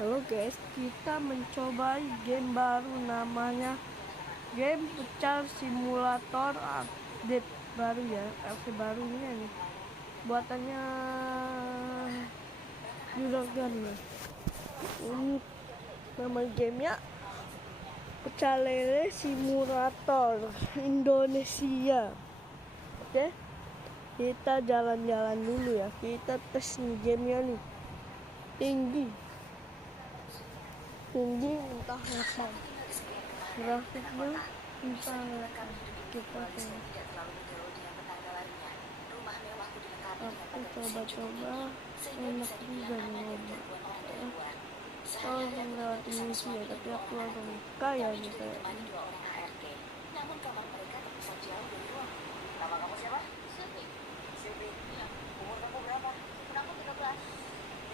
Halo guys, kita mencoba game baru namanya game Pucal Simulator update baru ya, versi barunya nih. Buatannya Juragan. Ini nama gamenya Pecel Lele Simulator Indonesia. Oke, kita jalan-jalan dulu ya. Kita tes nih gamenya nih. Tinggi entah apa, grafiknya entah apa. Kita aku coba-coba enak juga nih ngomong oh melewati misi ya, tapi aku langsung kaya nih kayak namun kamar mereka terpisah jauh dari ruang. Nama kamu siapa? Sylvie. Sylvie? Iya. Umur kamu berapa? Umur aku 13.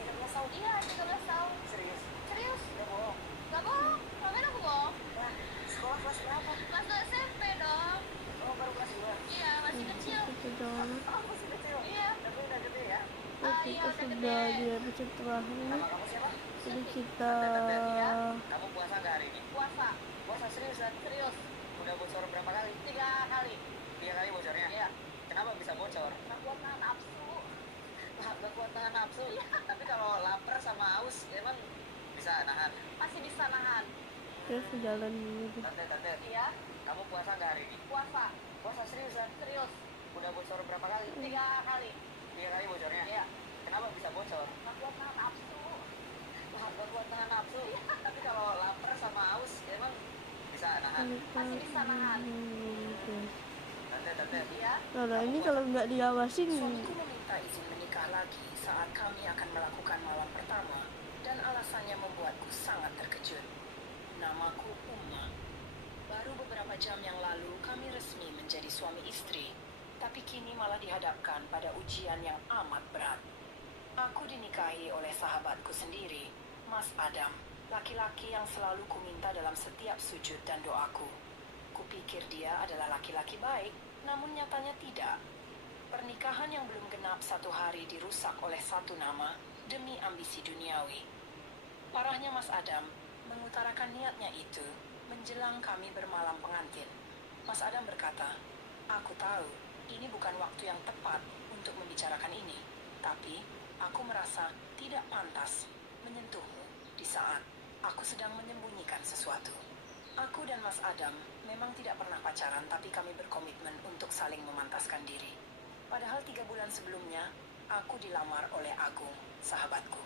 13 tahun? Iya, 13 tahun. Serius? Serius? Gak bohong? Gak bohong. Ngapain aku bohong? Nah, sekolah kelas berapa? Kelas 2 SMP dong. Oh, baru kelas 2? Iya, masih kecil. Oh, masih kecil? Iya. Tapi udah gede ya? Kita sudah di episode terakhir nih. Nama kamu siapa? Jadi kita Kamu puasa nggak hari ini? Puasa. Puasa serius kan? Serius. Udah bocor berapa kali? 3 kali. 3 kali bocornya? Iya. Kenapa bisa bocor? Nggak kuat nahan nafsu. Nggak kuat nahan nafsu? Iya. Tapi kalau lapar sama haus, emang bisa nahan? Masih bisa nahan. kita jalan dulu. Tante. Iya. Kamu puasa nggak hari ini? Puasa. Puasa serius kan? Serius. Udah bocor berapa kali? 3 kali. 3 kali bocornya? Iya. Kenapa bisa bocor? Nggak kuat nahan nafsu. Nggak kuat nahan nafsu? Iya. Tapi kalau lapar sama haus, emang bisa nahan? Masih bisa nahan. Tante. Iya. Nah, ini kalau nggak diawasin Suamiku meminta izin menikah lagi saat kami akan melakukan malam pertama, dan alasannya membuatku sangat terkejut. Namaku Uma. Baru beberapa jam yang lalu kami resmi menjadi suami istri, tapi kini malah dihadapkan pada ujian yang amat berat. Aku dinikahi oleh sahabatku sendiri, Mas Adam, laki-laki yang selalu kuminta dalam setiap sujud dan doaku. Kupikir dia adalah laki-laki baik, namun nyatanya tidak. Pernikahan yang belum genap 1 hari dirusak oleh satu nama demi ambisi duniawi. Parahnya Mas Adam mengutarakan niatnya itu menjelang kami bermalam pengantin. Mas Adam berkata, "Aku tahu ini bukan waktu yang tepat untuk membicarakan ini, tapi aku merasa tidak pantas menyentuhmu di saat aku sedang menyembunyikan sesuatu." Aku dan Mas Adam memang tidak pernah pacaran, tapi kami berkomitmen untuk saling memantaskan diri. Padahal 3 bulan sebelumnya, aku dilamar oleh Agung, sahabatku.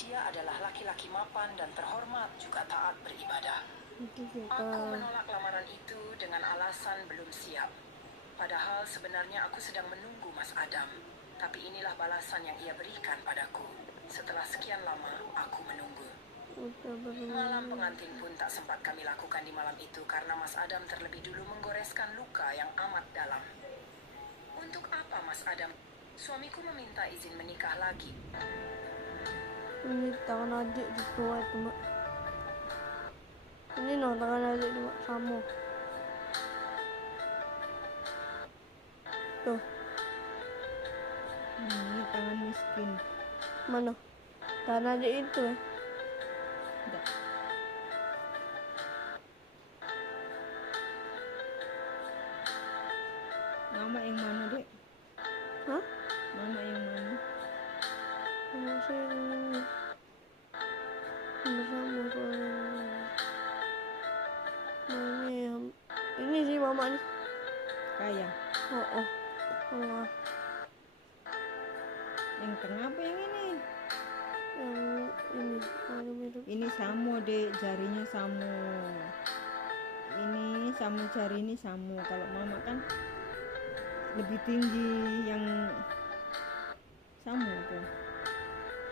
Dia adalah laki-laki mapan dan terhormat, juga taat beribadah. Aku menolak lamaran itu dengan alasan belum siap. Padahal sebenarnya aku sedang menunggu Mas Adam. Tapi inilah balasan yang ia berikan padaku. Setelah sekian lama, aku menunggu. Malam pengantin pun tak sempat kami lakukan di malam itu karena Mas Adam terlebih dulu menggoreskan luka yang amat dalam. Untuk apa Mas Adam? Suamiku meminta izin menikah lagi. Ini tangan adik di tua itu mbak. Ini no tangan adik itu mbak, sama tuh. Ini tangan miskin. Mana tangan adik itu ya? Enggak. Mama yang mana, Dek? Hah? Mama yang mana? Sama sini bersama soalnya. Nah, ini sih mama nih. Kaya. Oh Yang tengah apa yang ini? yang ini warna biru. Ini samo, Dek. Jarinya samo. Ini samo, jari ini samo. Kalau mama kan lebih tinggi. Yang samo apa?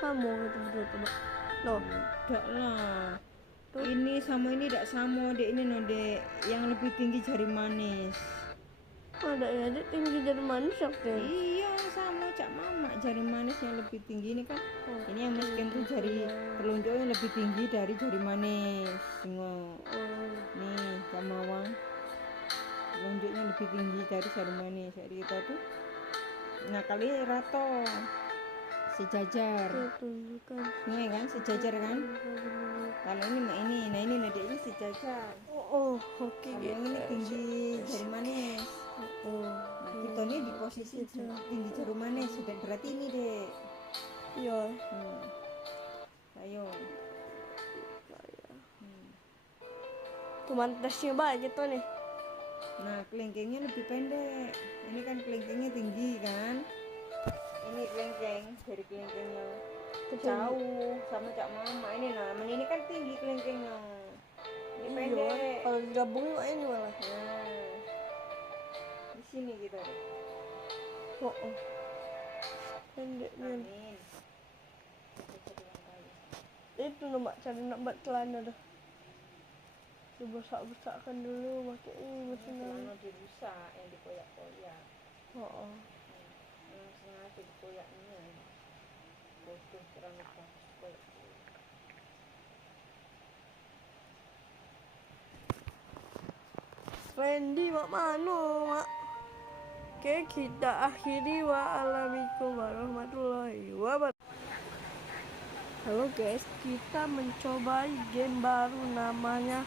Kamu gitu betul tuh mbak. Loh, Enggak lah. Tuh. Ini samo, ini tidak samo, Dek. Ini no, Dek. Yang lebih tinggi jari manis. ada ya adik tinggi jadi manis ya? Iya, sama cak mama, jari manis yang lebih tinggi ini kan. Ini yang miskin tuh jari telunjuknya lebih tinggi dari jari manis. Tengok. Nih, Kak Mawang. Telunjuknya lebih tinggi dari jari manis. Jadi kita tuh nah kali rato. sejajar. Tunjukkan. Ini kan sejajar kan? Kalau ini mah ini, nah ini nadanya sejajar. Oh, oke. Kalau yang ini tinggi jari manis. Oh, Nah kita nih di posisi tinggi jari manis, sudah berarti ini deh. iya. Ayo. Cuman tesnya banyak gitu nih. Nah kelingkingnya lebih pendek. Ini kan kelingkingnya tinggi kan? Ini kelingking, dari kelingkingnya jauh sama cak mama ini. Nah ini kan tinggi kelingkingnya. Ini pendek. Iya, kalau digabungin kok ini malah. Nah di sini kita deh. Oh, pendeknya. Amin. Itu mbak cari nak celana dah. Dibesak-besakkan dulu pakai ini mesinnya. Celana dirusak yang dikoyak-koyak. Oh. Yang sengaja dikoyaknya. Bodoh celana bagus koyak. Randy mak mano mak. Oke, kita akhiri wa'alaikum warahmatullahi wabarakatuh. Halo guys, kita mencoba game baru namanya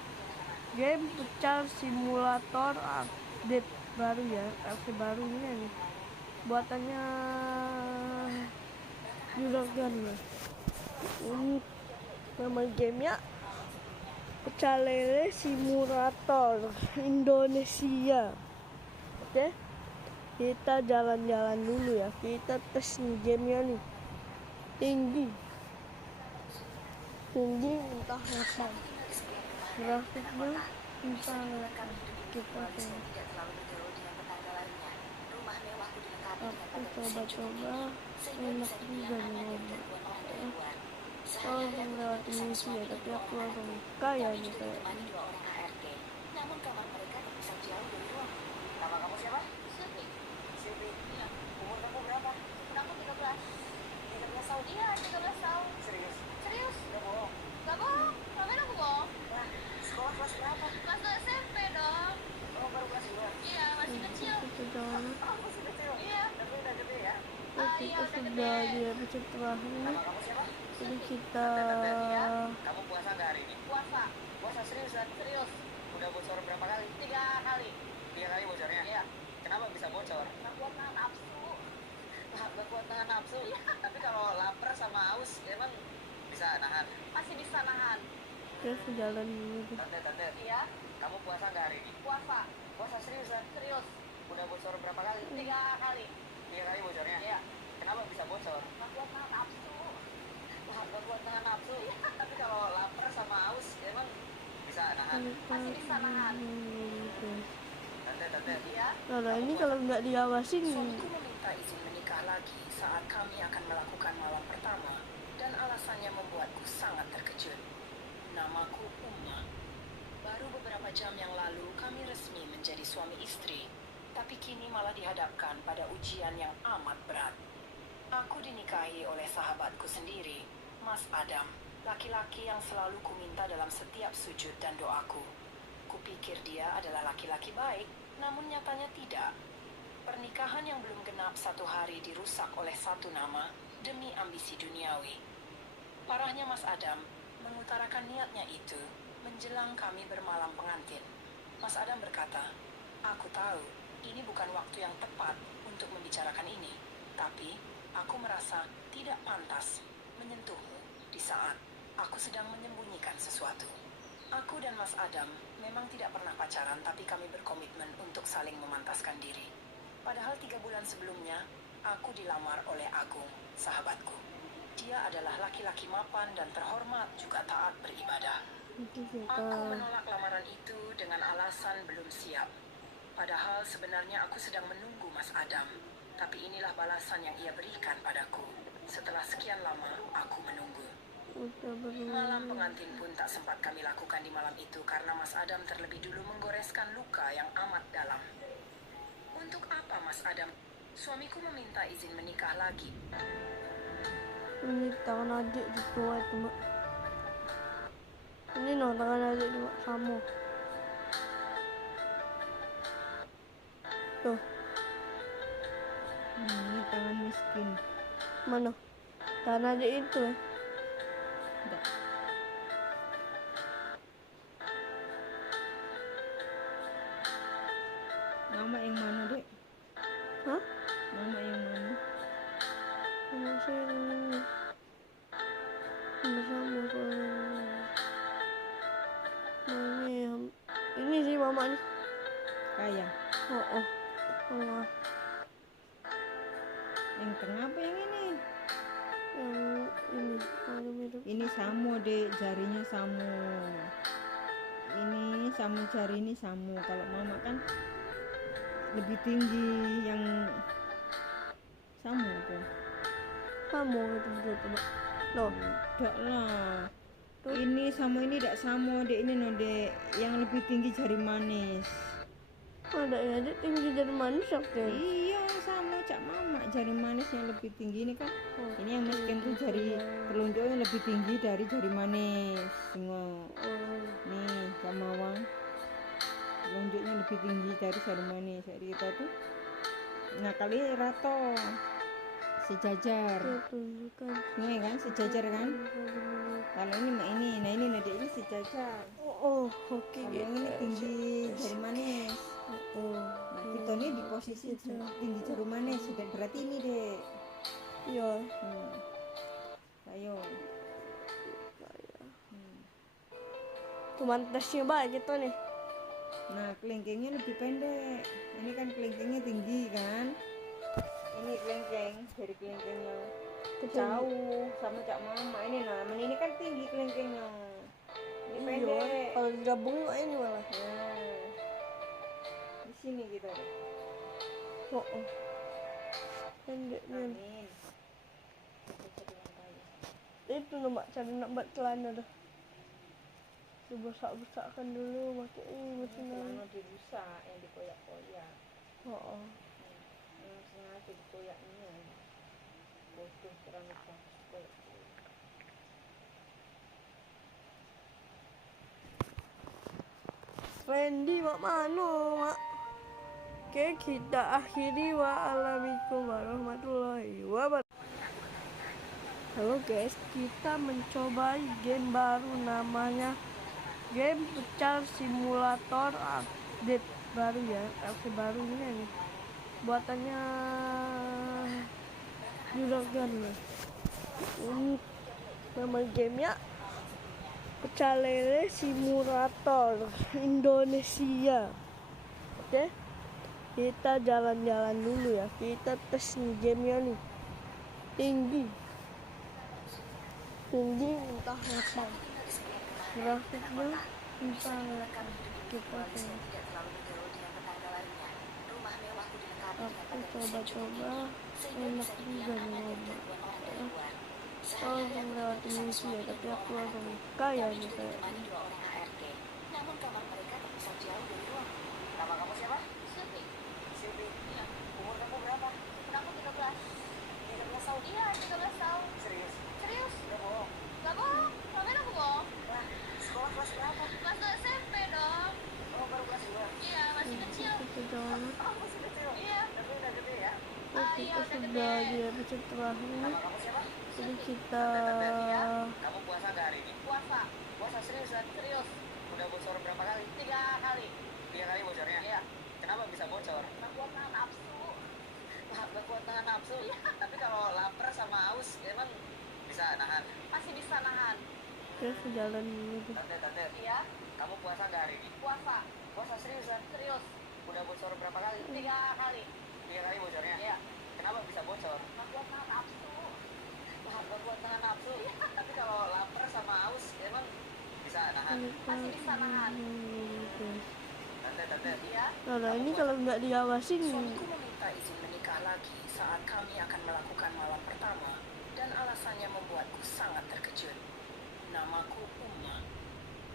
game Pucar Simulator update baru ya, versi barunya nih. Buatannya Juragan ya. Ini nama gamenya Pecel Lele Simulator Indonesia. Oke, kita jalan-jalan dulu ya. Kita tes nih gamenya nih. Tinggi entah apa. Grafiknya entah apa. Kita tengok. Aku coba-coba enak juga nih ngomong. Oh, lewat misi ya, tapi aku langsung kaya nih kayak. Namun kamar mereka terpisah jauh dari ruang. Nama kamu siapa? Sylvie. Sylvie? Iya. Umur kamu berapa? Umur aku 13. 13 tahun? Iya, 13 tahun. Serius? Serius? Gak bohong? Gak bohong. Ngapain aku bohong? Nah, sekolah kelas berapa? Kelas 2 SMP dong. Oh, baru kelas 2? Iya, masih kecil. Kita jalan. Oh, masih kecil? Iya. Tapi udah gede ya? Kita sudah di episode terakhir. Nama kamu siapa? Jadi kita Kamu puasa nggak hari ini? Puasa. Puasa seriusan? Serius. Udah bocor berapa kali? 3 kali. 3 kali bocornya? Iya. Kenapa bisa bocor? Nggak kuat nahan nafsu. Nggak kuat nahan nafsu? Iya. Tapi kalau lapar sama haus, emang bisa nahan? Masih bisa nahan. ya sejalan dulu. Tante. Iya. Kamu puasa nggak hari ini? Puasa. Puasa seriusan? Serius. Udah bocor berapa kali? 3 kali. 3 kali bocornya? Iya. Kenapa bisa bocor? Nggak kuat nahan nafsu. Nggak kuat nahan nafsu? Iya. Tapi kalau lapar sama haus, emang bisa nahan? Masih bisa nahan. Tante. Iya. Nah ini kalau nggak diawasin Suamiku meminta izin menikah lagi saat kami akan melakukan malam pertama dan alasannya membuatku sangat terkejut. Namaku Uma. Baru beberapa jam yang lalu kami resmi menjadi suami istri, tapi kini malah dihadapkan pada ujian yang amat berat. Aku dinikahi oleh sahabatku sendiri, Mas Adam, laki-laki yang selalu kuminta dalam setiap sujud dan doaku. Kupikir dia adalah laki-laki baik, namun nyatanya tidak. Pernikahan yang belum genap 1 hari dirusak oleh satu nama demi ambisi duniawi. Parahnya Mas Adam mengutarakan niatnya itu menjelang kami bermalam pengantin. Mas Adam berkata, "Aku tahu ini bukan waktu yang tepat untuk membicarakan ini, tapi aku merasa tidak pantas menyentuhmu di saat aku sedang menyembunyikan sesuatu." Aku dan Mas Adam memang tidak pernah pacaran, tapi kami berkomitmen untuk saling memantaskan diri. Padahal 3 bulan sebelumnya, aku dilamar oleh Agung, sahabatku. Dia adalah laki-laki mapan dan terhormat, juga taat beribadah. Aku menolak lamaran itu dengan alasan belum siap. Padahal sebenarnya aku sedang menunggu Mas Adam. Tapi inilah balasan yang ia berikan padaku. Setelah sekian lama, aku menunggu. Malam pengantin pun tak sempat kami lakukan di malam itu karena Mas Adam terlebih dulu menggoreskan luka yang amat dalam. Untuk apa Mas Adam? Suamiku meminta izin menikah lagi. ini tangan adik di bawah itu mak. Ini no tangan adik di mak kamu. Tuh Ini tangan miskin. mana? Dan ada itu ya. Enggak. Nama yang mana, Dek? Hah? Nama yang mana? Nama saya yang ini. Bersama soalnya. Nah, ini sih mama nih. Kaya. Oh. Mama. Yang tengah apa yang ini? Yang ini warna biru. Ini samu, Dek, jarinya samu. Ini samu, jari ini samu. Kalau mama kan lebih tinggi, yang samu tuh. Kamu gitu berarti, Mak. Loh, Enggak lah. Ini samu, ini tidak samu, Dek. Ini no, Dek, yang lebih tinggi jari manis. ada ya aja tinggi dari manis ya. Iya, sama cak mama, jari manis yang lebih tinggi ini kan. Ini yang miskin tuh jari telunjuk yang lebih tinggi dari jari manis. Tengok. Nih, cak mawang. Telunjuknya lebih tinggi dari jari manis. Jadi kita tuh nah kali rato sejajar. Tunjukkan. Nih kan sejajar kan. Kalau ini mah ini, nah ini dia ini sejajar. Oh, oke. Kalau yang ini tinggi jari manis. Nah kita nih di posisi tinggi jari manis. Sudah berarti ini deh. Iya. Ayo. Cuman tesnya baik gitu nih. Nah kelingkingnya lebih pendek. Ini kan kelingkingnya tinggi kan. Ini kelingking dari kelingkingnya jauh sama cak mama. Ini nah ini kan tinggi kelingkingnya. Ini pendek. Iya. Kalau digabung ini malah. Nah di sini kita. Oh. Pendeknya. Amin. Itu nak cari nak buat celana dah. Dibesak-besakkan dulu pakai ini mesin. Celana dirusak yang dikoyak-koyak. Oh. Yang sengaja dikoyaknya. Bodoh terlalu bagus koyak. Randy mak mano mak. Oke, kita akhiri wa'alaikum warahmatullahi wabarakatuh. Halo guys, kita mencoba game baru namanya game Pecar Simulator update baru ya, versi barunya nih. Buatannya Juragan nih. Ini nama gamenya Pecel Lele Simulator Indonesia. Oke, kita jalan-jalan dulu ya. Kita tes nih gamenya nih. Tinggi entah apa. Grafiknya entah apa. Kita tes. Aku coba-coba enak juga nih Mama. Oh, melewati misi ya, tapi aku langsung kaya nih kayaknya. Namun kamar mereka terpisah jauh dari ruang. Nama kamu siapa? Sylvie. Sylvie? Iya. Umur kamu berapa? Umur aku 13. 13 tahun? Iya, 13 tahun. Serius? Serius? Gak bohong? Gak bohong. Ngapain aku bohong? Nah, sekolah kelas berapa? Kelas 2 SMP dong. Oh, baru kelas 2? Iya, masih kecil. Kita jalan. Oh, masih kecil? Iya. Tapi udah gede ya? Kita sudah di episode terakhir. Nama kamu siapa? Jadi kita Kamu puasa gak hari ini? Puasa. Puasa seriusan? Serius. Udah bocor berapa kali? 3 kali. 3 kali bocornya? Iya. Kenapa bisa bocor? Gak kuat nahan nafsu. Gak kuat nahan nafsu? Iya. Tapi kalau lapar sama haus emang bisa nahan? Masih bisa nahan. kita sejalan dulu. Tante. Iya? Kamu puasa gak hari ini? Puasa. Puasa seriusan? Serius. Udah bocor berapa kali? 3 kali. 3 kali bocornya? Iya. Kenapa bisa bocor? Gak kuat nahan nafsu. Gak kuat nahan nafsu? Iya. Tapi kalau lapar sama haus emang bisa nahan? Masih bisa nahan. Tante. Iya? Nah, ini kalau nggak diawasin, Suamiku meminta izin menikah lagi saat kami akan melakukan malam pertama dan alasannya membuatku sangat terkejut. Namaku Uma.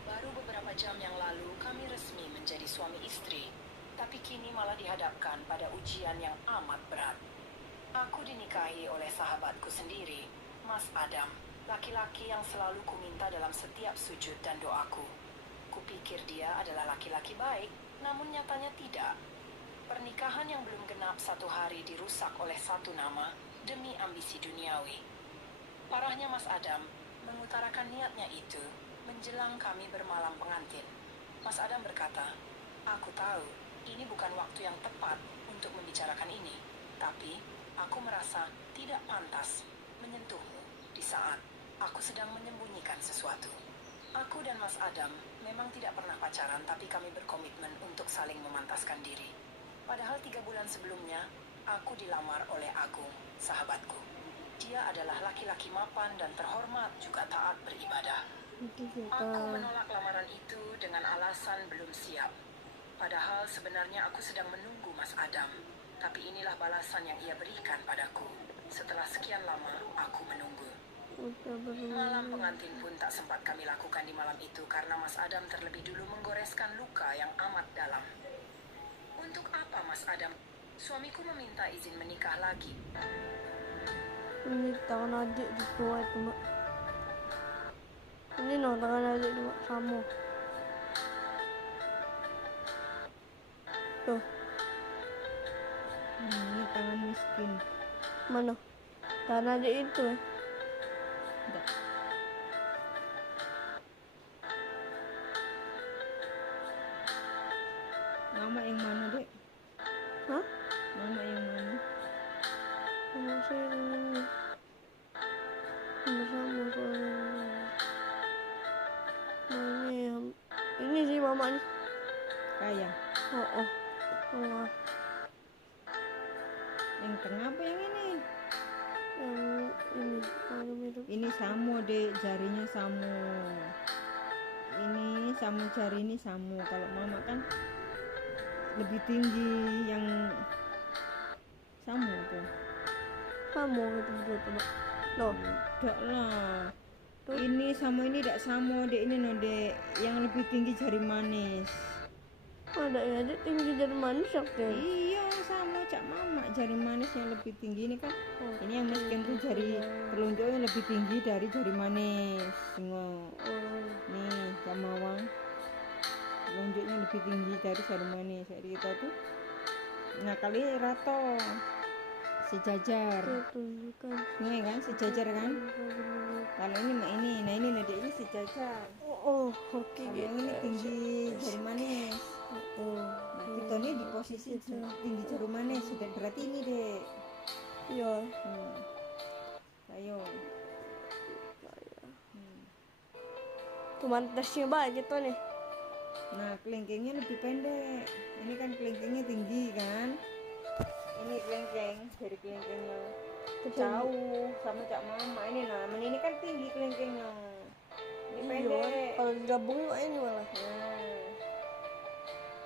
Baru beberapa jam yang lalu kami resmi menjadi suami istri, tapi kini malah dihadapkan pada ujian yang amat berat. Aku dinikahi oleh sahabatku sendiri, Mas Adam, laki-laki yang selalu kuminta dalam setiap sujud dan doaku. Kupikir dia adalah laki-laki baik, namun nyatanya tidak. Pernikahan yang belum genap 1 hari dirusak oleh satu nama demi ambisi duniawi. Parahnya Mas Adam mengutarakan niatnya itu menjelang kami bermalam pengantin. Mas Adam berkata, "Aku tahu ini bukan waktu yang tepat untuk membicarakan ini, tapi aku merasa tidak pantas menyentuhmu di saat aku sedang menyembunyikan sesuatu." Aku dan Mas Adam memang tidak pernah pacaran, tapi kami berkomitmen untuk saling memantaskan diri. Padahal 3 bulan sebelumnya, aku dilamar oleh Agung, sahabatku. Dia adalah laki-laki mapan dan terhormat, juga taat beribadah. Aku menolak lamaran itu dengan alasan belum siap. Padahal sebenarnya aku sedang menunggu Mas Adam. Tapi inilah balasan yang ia berikan padaku. Setelah sekian lama, aku menunggu. Malam pengantin pun tak sempat kami lakukan di malam itu karena Mas Adam terlebih dulu menggoreskan luka yang amat dalam. Untuk apa Mas Adam? Suamiku meminta izin menikah lagi. Ini tangan adik di bawah itu, Mak. Ini no tangan adik di Mak, sama. Tuh, Ini tangan miskin. mana? Tangan adik itu ya. Enggak. Mama yang mana, Dek? Hah? Mama yang mana? Sama saya ini. Sama soalnya. Ini sih mama nih. Kayak Oh. yang tengah apa yang ini? Yang ini warna biru. Ini samu, Dek, jarinya samu. Ini samu, jari ini samu. Kalau mama kan lebih tinggi, yang samu tuh. Sama gitu betul, Mak. Loh, Enggak lah. Ini sama ini tidak sama, Dek. Ini no, Dek, yang lebih tinggi jari manis. ada ya adik tinggi jadi manis ya, Ken? Iya, sama cak mama, jari manis yang lebih tinggi ini kan. Ini yang miskin tuh jari telunjuk yang lebih tinggi dari jari manis. Tengok. Nih, cak mawang. Telunjuknya lebih tinggi dari jari manis. Jadi kita tuh nah kali rato sejajar. Tunjukkan. Nih kan sejajar kan. Kalau ini mah ini, nah ini Dek, ini sejajar. Oh, oke Kalau gitu. yang ini tinggi jari manis. Nah, kita nih di posisi tinggi jari manis. Sudah berarti ini, Dek. Iya. Ayo. Cuman tesnya banyak gitu nih. Nah, kelingkingnya lebih pendek. Ini kan kelingkingnya tinggi kan. Ini kelingking, dari kelingkingnya jauh sama cak mama. Ini nah, ini kan tinggi kelingkingnya. Ini pendek. Iya, kalau digabungin ini malah. Nah,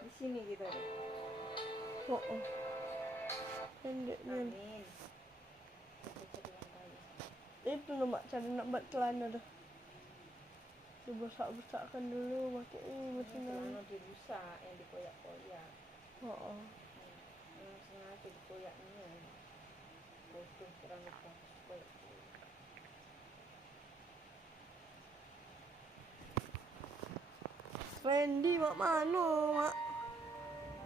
di sini gitu, Dek. Oh. Pendeknya. Amin. Itu loh, Mak, cara nak buat celana dah. Dibesak-besakkan dulu pakai ini mesin. Celana dirusak yang dikoyak-koyak. Oh. Yang sengaja dikoyaknya. Bodoh terlalu bagus dikoyak. Randy, Mak Mano, Mak.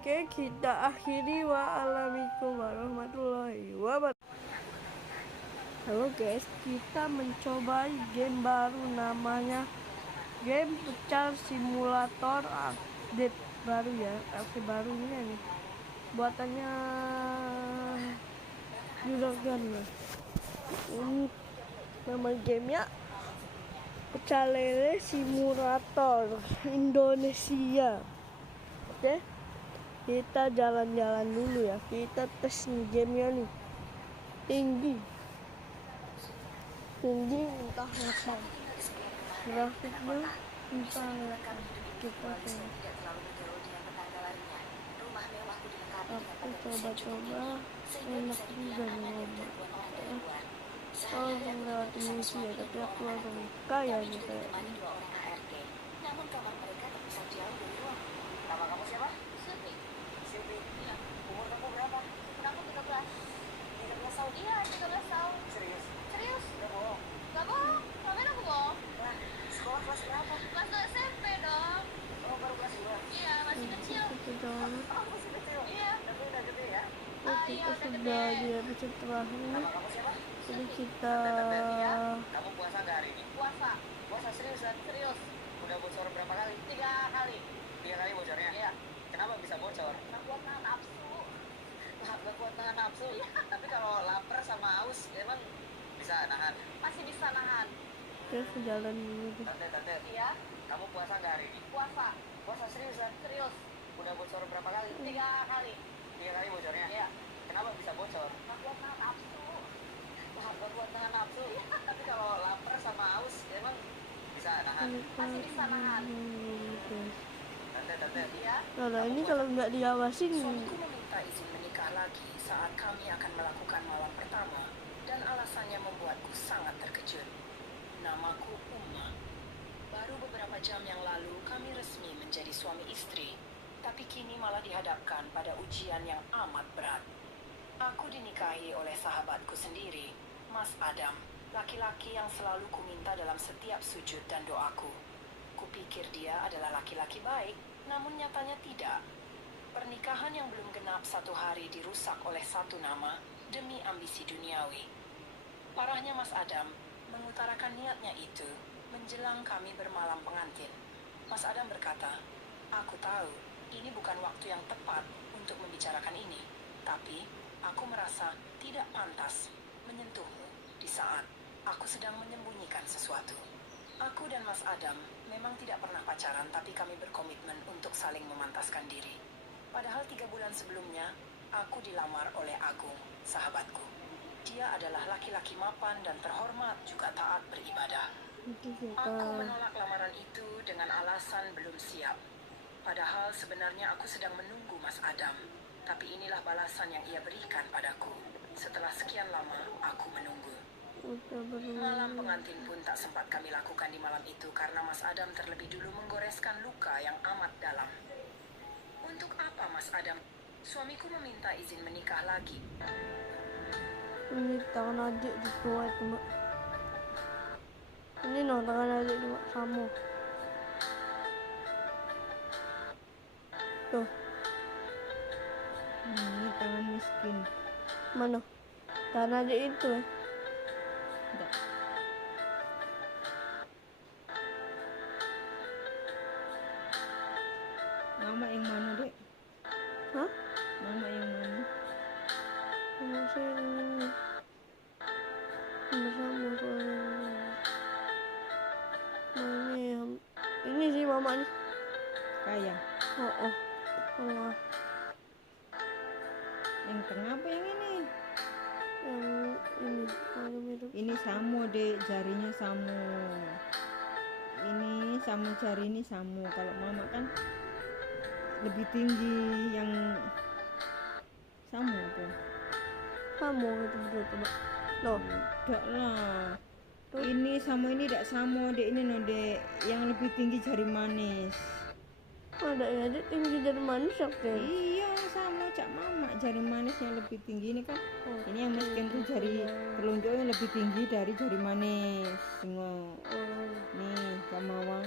Oke, kita akhiri wa'alaikum warahmatullahi wabarakatuh. Halo guys, kita mencoba game baru namanya game Pecar Simulator update baru ya, versi barunya nih. Buatannya Juragan ya. Ini nama gamenya Pecel Lele Simulator Indonesia. Oke, kita jalan-jalan dulu ya. Kita tes nih gamenya nih. Tinggi entah apa, grafiknya entah apa. Kita tuh aku coba-coba enak juga nih ngomong. Oh, lewat misi ya, tapi aku langsung kaya nih kayaknya. Namun kamar mereka terpisah jauh dari ruang. Nama kamu siapa? Sylvie. Sylvie? Iya. Umur kamu berapa? Umur aku 13. 13 tahun? Iya, 13 tahun. Serius? Serius? Udah bohong? Gak bohong. Ngapain aku bohong? Nah, sekolah kelas berapa? Kelas 2 SMP dong. Oh, baru kelas 2? Iya, masih kecil. Itu jalan. Oh, masih kecil? Iya. Tapi udah gede ya? Itu kita sudah di episode terakhir ini. Nama kamu siapa? Jadi kita Kamu puasa nggak hari ini? Puasa. Puasa seriusan? Serius. Udah bocor berapa kali? 3 kali. 3 kali bocornya? Iya. Kenapa bisa bocor? Nggak kuat nahan nafsu. Nggak kuat nahan nafsu. Tapi kalau lapar sama haus, emang bisa nahan? Masih bisa nahan. kita sejalan dulu deh. Tante, Iya. kamu puasa nggak hari ini? Puasa. Puasa seriusan? Serius. Udah bocor berapa kali? 3 kali. 3 kali bocornya? Iya. Kenapa bisa bocor? Nggak kuat nahan nafsu. Nggak kuat nahan nafsu. Tapi kalau lapar sama haus, emang bisa nahan? Masih bisa nahan. Tante. Iya. Nah, ini kalau nggak diawasin, Suamiku meminta izin menikah lagi saat kami akan melakukan malam pertama dan alasannya membuatku sangat terkejut. Namaku Uma. Baru beberapa jam yang lalu kami resmi menjadi suami istri, tapi kini malah dihadapkan pada ujian yang amat berat. Aku dinikahi oleh sahabatku sendiri, Mas Adam, laki-laki yang selalu kuminta dalam setiap sujud dan doaku. Kupikir dia adalah laki-laki baik, namun nyatanya tidak. Pernikahan yang belum genap 1 hari dirusak oleh satu nama demi ambisi duniawi. Parahnya Mas Adam mengutarakan niatnya itu menjelang kami bermalam pengantin. Mas Adam berkata, "Aku tahu ini bukan waktu yang tepat untuk membicarakan ini, tapi aku merasa tidak pantas menyentuhmu di saat aku sedang menyembunyikan sesuatu." Aku dan Mas Adam memang tidak pernah pacaran, tapi kami berkomitmen untuk saling memantaskan diri. Padahal 3 bulan sebelumnya, aku dilamar oleh Agung, sahabatku. Dia adalah laki-laki mapan dan terhormat, juga taat beribadah. itu Aku kita menolak lamaran itu dengan alasan belum siap. Padahal sebenarnya aku sedang menunggu Mas Adam. Tapi inilah balasan yang ia berikan padaku. Setelah sekian lama, aku menunggu. udah Malam pengantin pun tak sempat kami lakukan di malam itu karena Mas Adam terlebih dulu menggoreskan luka yang amat dalam. Untuk apa Mas Adam? Suamiku meminta izin menikah lagi. ini tangan adik di bawah itu mak. Ini no tangan adik itu mak, sama tuh. Ini tangan miskin. Mana tangan adik itu ya? Enggak. Mama yang mana, Dek? Hah? Mama yang mana? Sama saya ini sama soalnya. Nah, ini sih mama nih. Kaya. Oh Allah, Yang tengah apa yang ini? yang ini warna mirip. Ini samu, Dek, jarinya samu. Ini samu, jari ini samu. Kalau mama kan lebih tinggi, yang samu apa? Kamu gitu betul tuh mak. Loh, Enggak lah. Tuh. Ini samu, ini tidak samu, Dek. Ini no, Dek, yang lebih tinggi jari manis. ada ya adik tinggi dari manis ya? Iya, sama cak mama, jari manis yang lebih tinggi ini kan. Oh, Ini yang miskin tuh jari telunjuknya lebih tinggi dari jari manis. Tengok. Nih, Kak Mawang.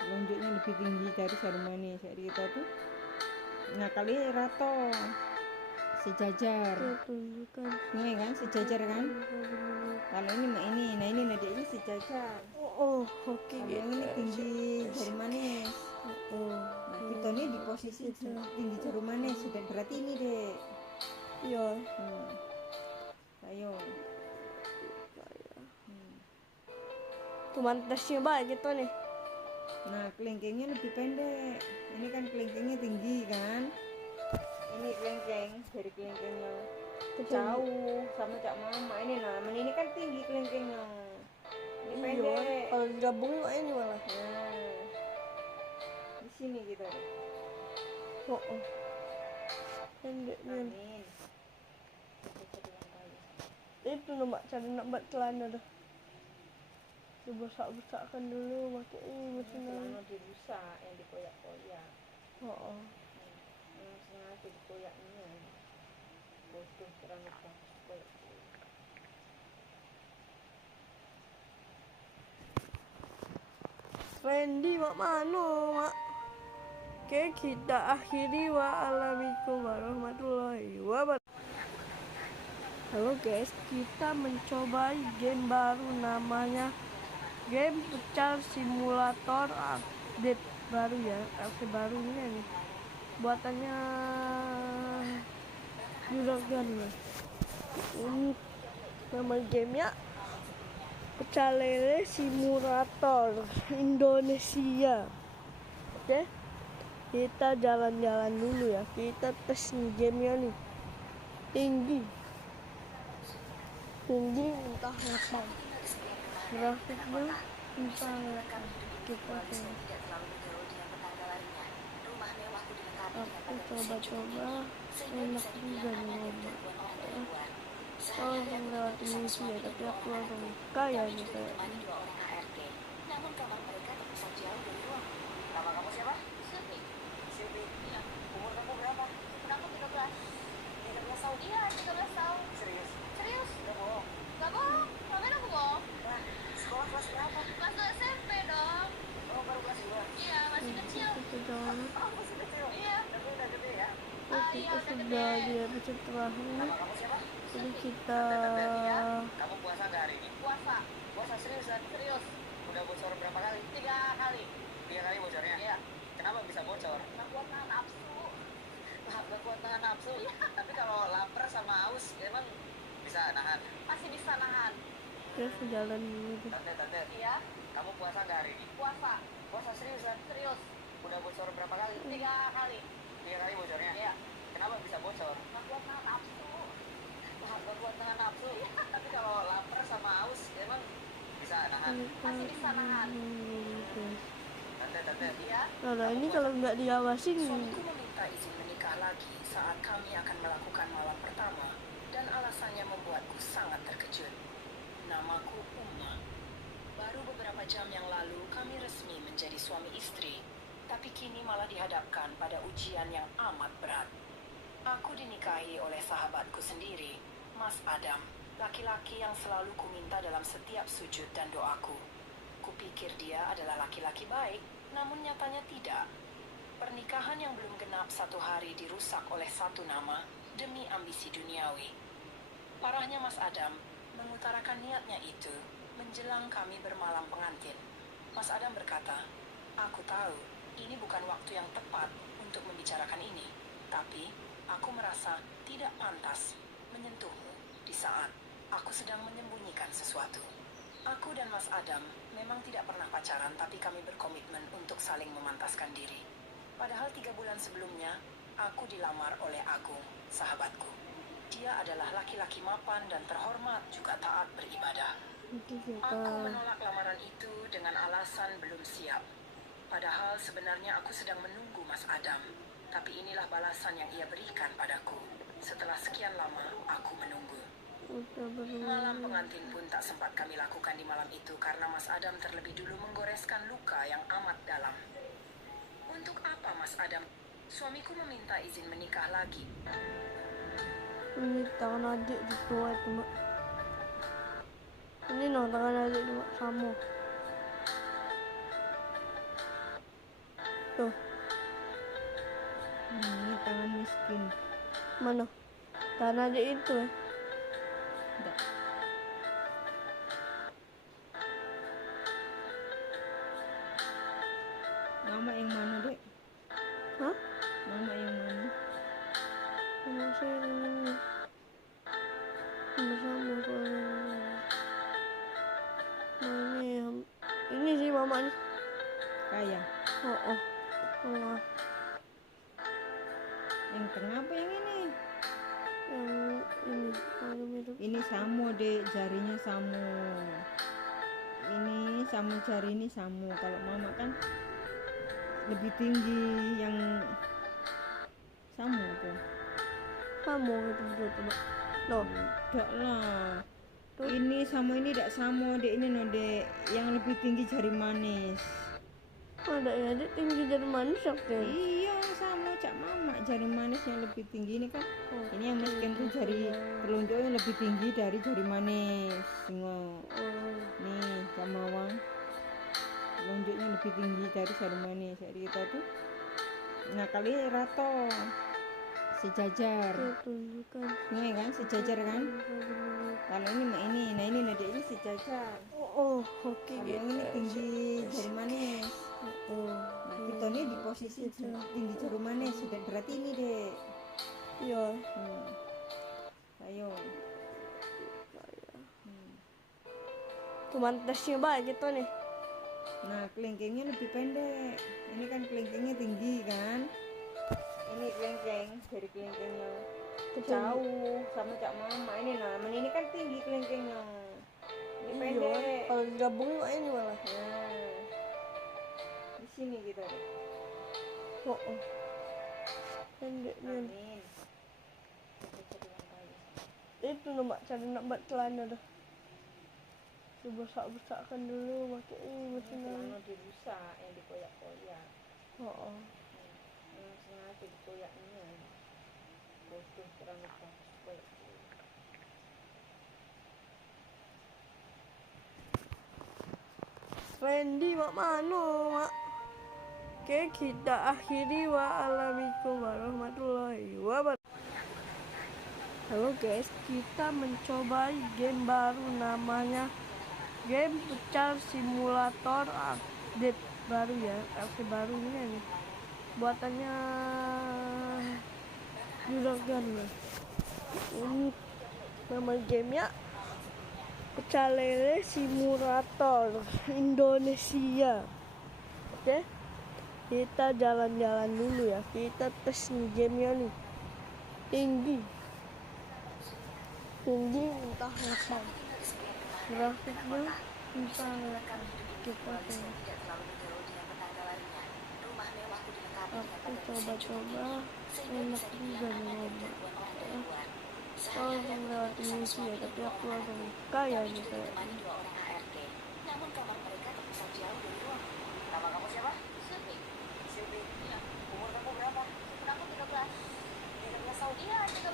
Telunjuknya lebih tinggi dari jari manis. Jadi kita tuh nah kali rato sejajar. tunjukkan. Ini kan sejajar kan? Kalau ini mah ini, nah ini nah dia ini sejajar. Oh, oke Kalau gitu. yang ini tinggi jari manis. Oh, Nah, kita nih di posisi tinggi jari manis sudah berarti ini deh. iya. Ayo. Cuman tesnya baik gitu nih. Nah, kelingkingnya lebih pendek. Ini kan kelingkingnya tinggi kan? Ini kelingking, dari kelingkingnya jauh sama cak mama ini nah, ini kan tinggi kelingkingnya. Ini Iya, pendek. kalau digabungin kok ini malah. Nah, di sini kita. Oh. Pendeknya. Amin. Itu loh mak, cara nak buat celana dah. Dibesak-besakkan dulu pakai ini mesin. Celana dirusak yang dikoyak-koyak. Oh. Yang sengaja dikoyak ini. Bodoh celana koyak. Randy mak mano mak. Oke, kita akhiri. Waalaikumsalam warahmatullahi wabarakatuh. Halo guys, kita mencoba game baru namanya game Pecar Simulator update baru ya, versi barunya nih. Buatannya Juragan. Ini nama gamenya Pecel Lele Simulator Indonesia. Oke, kita jalan-jalan dulu ya. Kita tes nih gamenya nih. Tinggi entah apa, grafiknya entah apa. Kita tes. Aku coba-coba, enak juga nih ngomong. Oh, lewat ini sih ya, tapi aku langsung kaya nih kayak ini. Namun kamar mereka terpisah jauh dari ruang. Nama kamu siapa? Sylvie. Sylvie? Iya. Umur kamu berapa? Umur aku 13. 13 tahun? Iya, 13 tahun. Serius? Serius? Gak bohong? Gak bohong. Ngapain aku bohong? Nah, sekolah kelas berapa? Kelas 2 SMP dong. Oh, baru kelas 2? Iya, masih kecil. Kita jalan. Oh, masih kecil? Iya. Tapi udah gede ya? Kita sudah di episode terakhir. Nama kamu siapa? Jadi kita Kamu puasa nggak hari ini? Puasa. Puasa seriusan? Serius. Udah bocor berapa kali? 3 kali. 3 kali bocornya? Iya. Kenapa bisa bocor? Nggak kuat nahan nafsu. Nggak kuat nahan nafsu? Iya. Tapi kalau lapar sama haus, emang bisa nahan? Masih bisa nahan. ya sejalan dulu. Tante. Iya. Kamu puasa nggak hari ini? Puasa. Puasa seriusan? Serius. Udah bocor berapa kali? 3 kali. 3 kali bocornya? Iya. Kenapa bisa bocor? Nggak kuat nahan nafsu. Nggak kuat nahan nafsu. Iya. Tapi kalau lapar sama haus, emang bisa nahan? Masih bisa nahan. Tante. Iya. Nah, ini kalau nggak diawasin, Suamiku meminta izin menikah lagi saat kami akan melakukan malam pertama dan alasannya membuatku sangat terkejut. Namaku Uma. Baru beberapa jam yang lalu kami resmi menjadi suami istri, tapi kini malah dihadapkan pada ujian yang amat berat. Aku dinikahi oleh sahabatku sendiri, Mas Adam, laki-laki yang selalu kuminta dalam setiap sujud dan doaku. Kupikir dia adalah laki-laki baik, namun nyatanya tidak. Pernikahan yang belum genap 1 hari dirusak oleh satu nama demi ambisi duniawi. Parahnya Mas Adam mengutarakan niatnya itu menjelang kami bermalam pengantin. Mas Adam berkata, "Aku tahu ini bukan waktu yang tepat untuk membicarakan ini, tapi aku merasa tidak pantas menyentuhmu di saat aku sedang menyembunyikan sesuatu." Aku dan Mas Adam memang tidak pernah pacaran, tapi kami berkomitmen untuk saling memantaskan diri. Padahal 3 bulan sebelumnya, aku dilamar oleh Agung, sahabatku. Dia adalah laki-laki mapan dan terhormat, juga taat beribadah. nanti kita Aku menolak lamaran itu dengan alasan belum siap. Padahal sebenarnya aku sedang menunggu Mas Adam. Tapi inilah balasan yang ia berikan padaku. Setelah sekian lama, aku menunggu. udah Malam bermalam. pengantin pun tak sempat kami lakukan di malam itu karena Mas Adam terlebih dulu menggoreskan luka yang amat dalam. Untuk apa Mas Adam? Suamiku meminta izin menikah lagi. Ini tangan adik di tua itu, Mbak. Ini no tangan adik itu, Mbak, sama. Tuh, Ini tangan miskin. mana? Tangan adik itu ya. Enggak. Nama yang mana, Dek? Hah? Nama yang mana? Sama saya ini. Sama soalnya. Nah, ini sih mamanya. Kaya. Oh. Oh. Yang tengah apa yang ini? Yang ini kalau mirip. Ini samu, Dek. Jarinya samu. Ini samu, jari ini samu. Kalau mama kan lebih tinggi. Yang samu apa? Kamu gitu berarti, Mbak. Loh, Enggak lah. Tuh. Ini samu ini tidak samu, Dek. Ini no, Dek. Yang lebih tinggi jari manis. ada ya adik tinggi jadi manis ya. Iya, sama cak mama. Jari manis yang lebih tinggi ini kan. Oh, Ini yang miskin tuh jari telunjuk yang lebih tinggi dari jari manis. Tengok. oh. Nih, cak mawang. Telunjuknya lebih tinggi dari jari manis. Jadi kita tuh Nah kali Rato sejajar. Tunjukkan. Ini kan sejajar kan. Kalau ini mah ini, nah ini Nadia ini sejajar. Oh, oke Kalau gitu. yang ini tinggi jari manis. Oh, Nah kita nih di posisi tinggi jari manis. Sudah berarti ini deh. iya. Ayo. Cuman tesnya baik gitu nih. Nah kelingkingnya lebih pendek. Ini kan kelingkingnya tinggi kan. Ini kelingking dari kelingkingnya jauh sama Cak Mama. Ini nah ini kan tinggi kelingkingnya. Ini pendek. Iya, kalau digabung ini malah. Nah di sini kita deh. Oh, pendeknya. Amin. Itu nombak cari nak celana dah. Dibesak-besakkan dulu pakai ini mesin. Celana dirusak yang dikoyak-koyak. Oh. Memang sengaja dikoyaknya. Bodoh terlalu bagus koyak. Randy mak mano mak. Oke, kita akhiri wa'alaikum warahmatullahi wabarakatuh. Halo guys, kita mencoba game baru namanya game Pucar Simulator update baru ya, versi baru ini nih. Buatannya Juragan ya. Ini nama gamenya Pecel Lele Simulator Indonesia. Oke, kita jalan-jalan dulu ya. Kita tes nih gamenya nih. Tinggi entah apa. Grafiknya entah apa. Kita tengok. Aku coba-coba enak juga nih lomba. Oh, lewat misi ya, tapi aku langsung kaya nih kayak. Namun kamar mereka terpisah jauh dari ruang. Nama kamu siapa? Silvi. Silvi? Iya. Umur kamu berapa? Umur aku 13. 13 tahun? Iya, 13